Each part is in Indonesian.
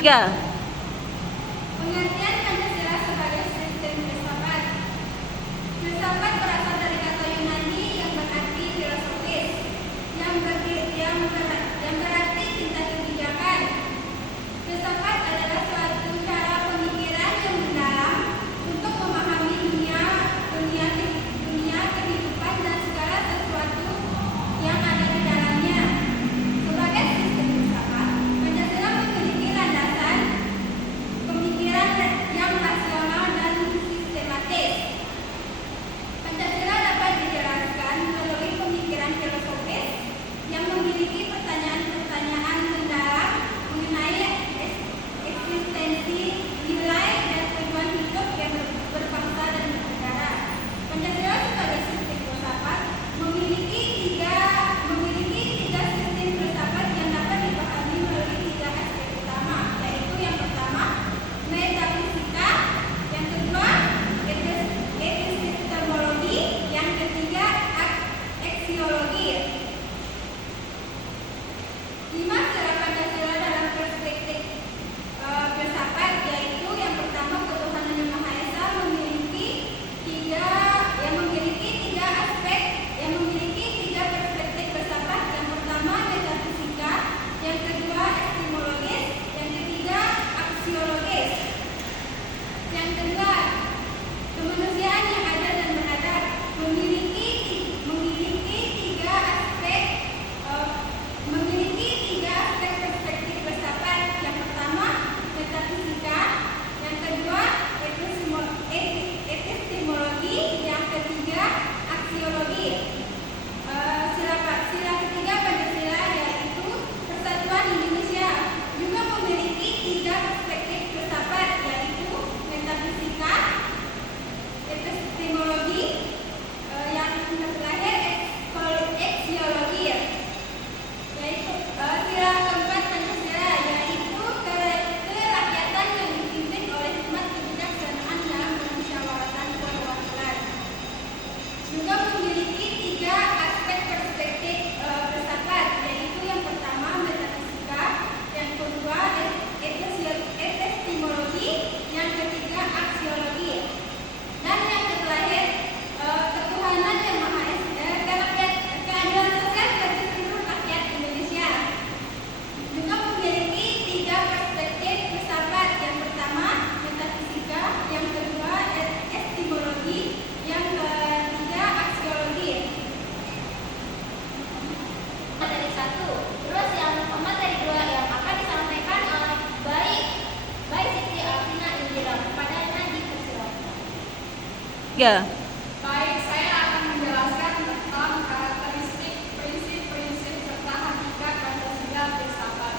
3. Pengertian Pancasila sebagai sistem filsafat. Filsafat berasal dari kata Yunani yang berarti filosofis, yang berarti tingkat kebijakan. Filsafat adalah suatu cara pemikiran yang mendalam untuk memahami dunia kehidupan dan segala sesuatu yang ada di dalamnya. Sebagai sistem filsafat, Pancasila memiliki landasan pemikiran yang rasional dan sistematis. Pancasila dapat dijelaskan melalui pemikiran filosofis yang memiliki pertanyaan-pertanyaan mendalam mengenai eksistensi, nilai, dan tujuan hidup yang berbangsa dan bernegara. Pancasila sebagai sistem filsafat memiliki tiga sistem filsafat yang dapat dipahami melalui tiga aspek utama, yaitu yang pertama metafisika, yang kedua epistemologi, yang ketiga aksiologi. 5 sila Pancasila dalam perspektif filsafat, yaitu yang pertama ketuhanan yang Maha Esa memiliki tiga aspek, yang memiliki tiga perspektif filsafat. Yang pertama metafisika, yang kedua epistemologis, yang ketiga aksiologis. Yang kedua, kemanusiaan yang adil dan beradab memiliki tiga aspek perspektif filsafat. Yang pertama metafisika, yang kedua epistemologi, yang ketiga aksiologi. Sila ketiga Pancasila yaitu Persatuan Indonesia juga memiliki tiga perspektif filsafat, yaitu metafisika, epistemologi, yang terakhir aksiologi. Yaitu sila keempat Pancasila yaitu kerakyatan yang dipimpin oleh hikmat kebijaksanaan dalam permusyawaratan perwakilan. Juga memiliki tiga aspek perspektif filsafat, yaitu yang pertama metafisika, yang kedua epistemologi, yang ketiga aksiologi, dan yang terakhir ketuhanan yang Maha Esa, keadilan sosial bagi seluruh rakyat Indonesia. Juga memiliki tiga perspektif filsafat, yang pertama metafisika, yang kedua epistemologi, yang ketiga aksiologi. Materi 1. Terus yang materi 2 yang akan disampaikan oleh Baik Siti Alvina Indira. Kepadanya dipersilakan. 3. Baik, saya akan menjelaskan tentang karakteristik, prinsip-prinsip, serta hakikat Pancasila filsafat.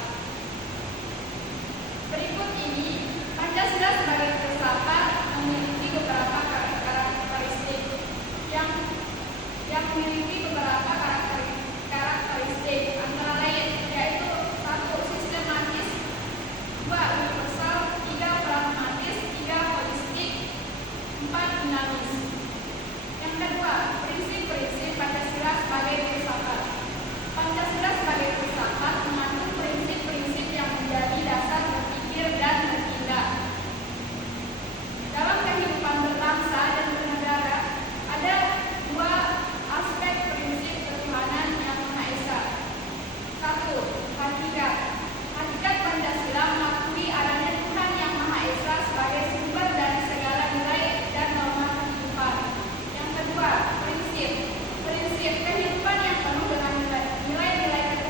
Berikut ini, Pancasila sebagai filsafat memiliki beberapa karakteristik yang memiliki beberapa karakteristik antara lain, yaitu 1. Sistematis, 2. Universal, 3. pragmatis, 3. holistik, 4. dinamis. Yang kedua, prinsip-prinsip Pancasila sebagai filsafat. Pancasila sebagai filsafat mengandung prinsip-prinsip yang menjadi dasar berpikir dan bertindak. Dalam kehidupan berbangsa dan bernegara, ada dua aspek prinsip ketuhanan yang Maha Esa. 1. Hakikat. Hakikat Pancasila mengakui adanya Tuhan yang Maha Esa sebagai sumber dari segala nilai dan norma kehidupan. Yang kedua, prinsip. Prinsip kehidupan yang penuh dengan nilai-nilai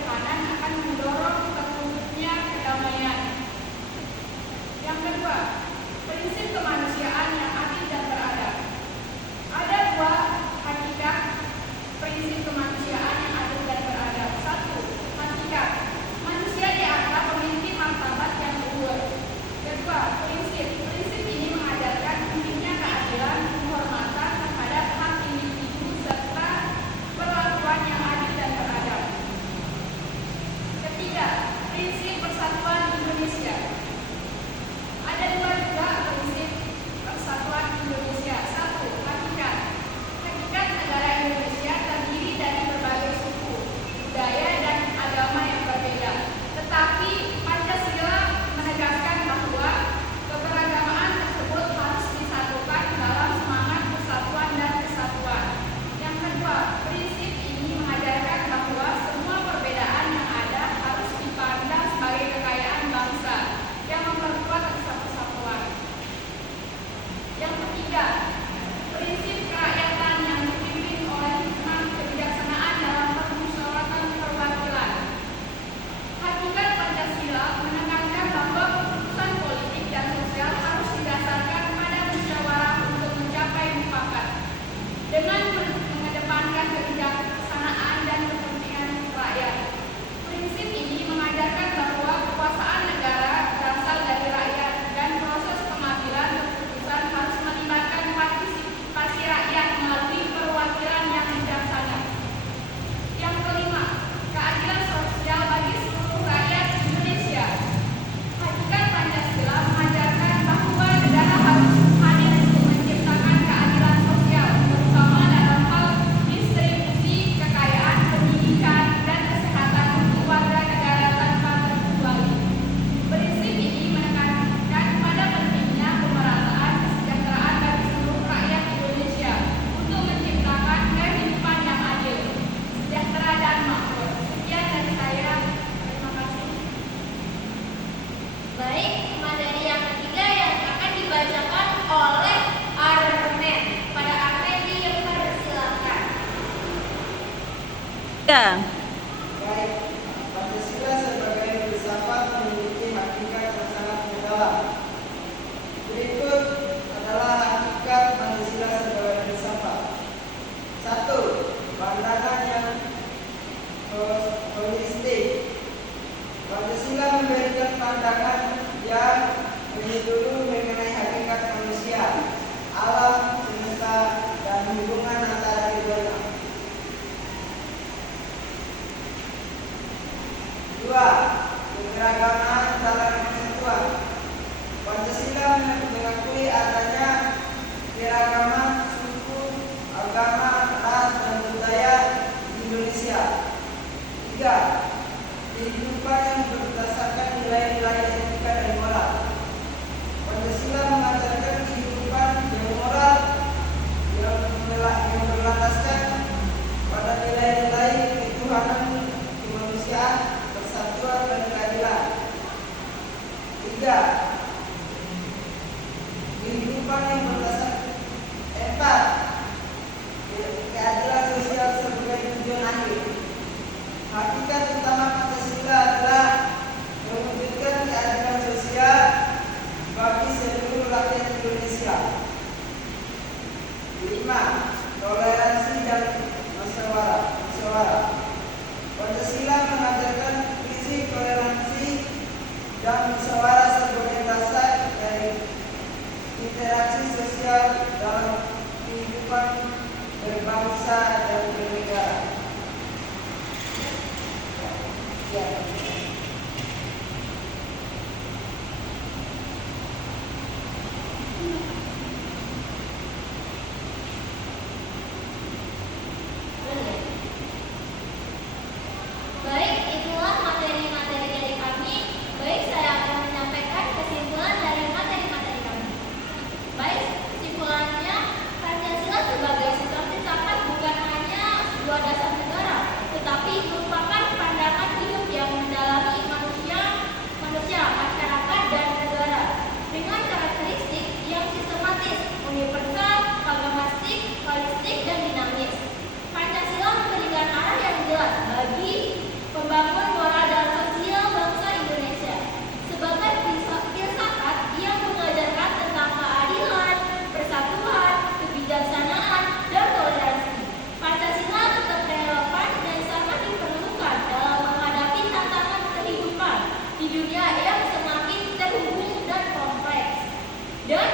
Ya. Baik, Pancasila sebagai filsafat memiliki hakikat yang sangat mendalam. Berikut adalah hakikat Pancasila sebagai filsafat. 1. Pandangan yang holistik. Pancasila memberikan pandangan yang menyeluruh mengenai hakikat manusia, alam semesta, dan hubungan antara keduanya. 2. Keberagaman dalam persatuan. Pancasila mengakui adanya keragaman suku, agama, ras, dan budaya di Indonesia. 3. Kehidupan yang berdasarkan nilai-nilai etika dan moral. Pancasila mengajarkan kehidupan yang moral yang berlandaskan pada nilai-nilai ketuhanan, kemanusiaan, persatuan, dan keadilan. 3. Kehidupan yang berdasarkan 4. Keadilan sosial sebagai tujuan akhir. Hakikat utama Pancasila adalah mewujudkan keadilan sosial bagi seluruh rakyat Indonesia. 5. Toleransi dan musyawarah. Pancasila mengajarkan prinsip toleransi dan musyawarah sebagai dasar dari interaksi sosial dalam kehidupan berbangsa dan bernegara. Ya. Baik, itulah materi-materi dari kami. Baik, saya akan menyampaikan kesimpulan dari materi-materi kami. Baik, kesimpulannya, Pancasila sebagai sistem filsafat bukan hanya sebuah dasar negara, tetapi merupakan pandangan hidup yang mendalami manusia, masyarakat, dan negara dengan karakteristik yang sistematis, universal, pragmatik, holistik, dan dinamis. Pancasila memberikan arah yang jelas bagi pembangunan moral dan sosial bangsa Indonesia. Sebagai filsafat yang mengajarkan tentang keadilan, persatuan, kebijaksanaan, dan toleransi. Pancasila tetap relevan dan sangat diperlukan dalam menghadapi tantangan kehidupan di dunia yang semakin terhubung dan kompleks. Dan